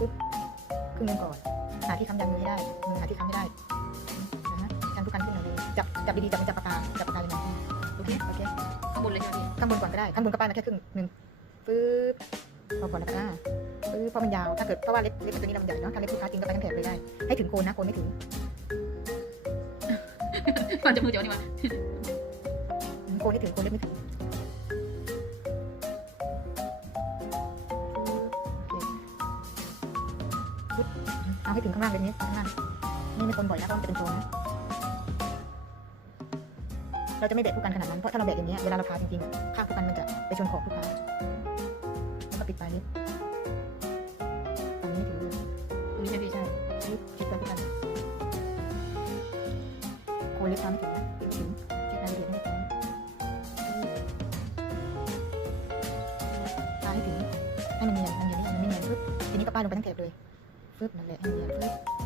ปึ๊บครึ่งหนึงก่อน หาที่ค้ำยันมือให้ได้มือหาที่ค้ำไม่ได้นะฮะยันทุกการขึ้นหน่อยเลยจับจับดีๆจับเป็นจับปากกาจับปากกาเลยนะโอเคโอเคข้างบนเลยใช่ไหมพี่ข้างบนก่อนก็ได้ข้างบนก็ป้ายมาแค่ครึ่งหนึ่งปึ๊บพอก่อนนะคะปึ๊บเพราะมันยาวถ้าเกิดเพราะว่าเล็บเล็บตัวนี้เรามันใหญ่เนาะถ้าเล็บลูกค้าจริงก็ไปทั้งแถบเลยได้ให้ถึงโคนนะโคนไม่ถึงมันจะมือเดียวนี่มาโคนไม่ถึงโคนเล็บไม่ถึง เอาให้ถึงข้างล่างเลยนี้ข้างล่างนี่ไม่คนบ่อยนะเพราะมันจะเป็นโคนนะเราจะไม่แบะผู้กันขนาดนั้นเพราะถ้าเราแบะอย่างนี้เวลาเราพาจริงๆข้างผู้กันมันจะไปชนขอบผู้ค้าแล้วก็ปิดปลายนิ้วปลายนิ้ถือตรงใช่ไมพี่ใช่ชิดชิดไปผู้กันโคนเล็บเท้าไม่ถึงนะไม่ถึงเช็ครายละเอียดให้เรียบร้ตาให้ถึงให้มันเนียนมันเนียนไม่มันไม่เนียนปึ๊บทีนี้ก็ป้ายลงไปทั้งแถบเลย ปึ๊บนั่นแหละเนียปึ๊บ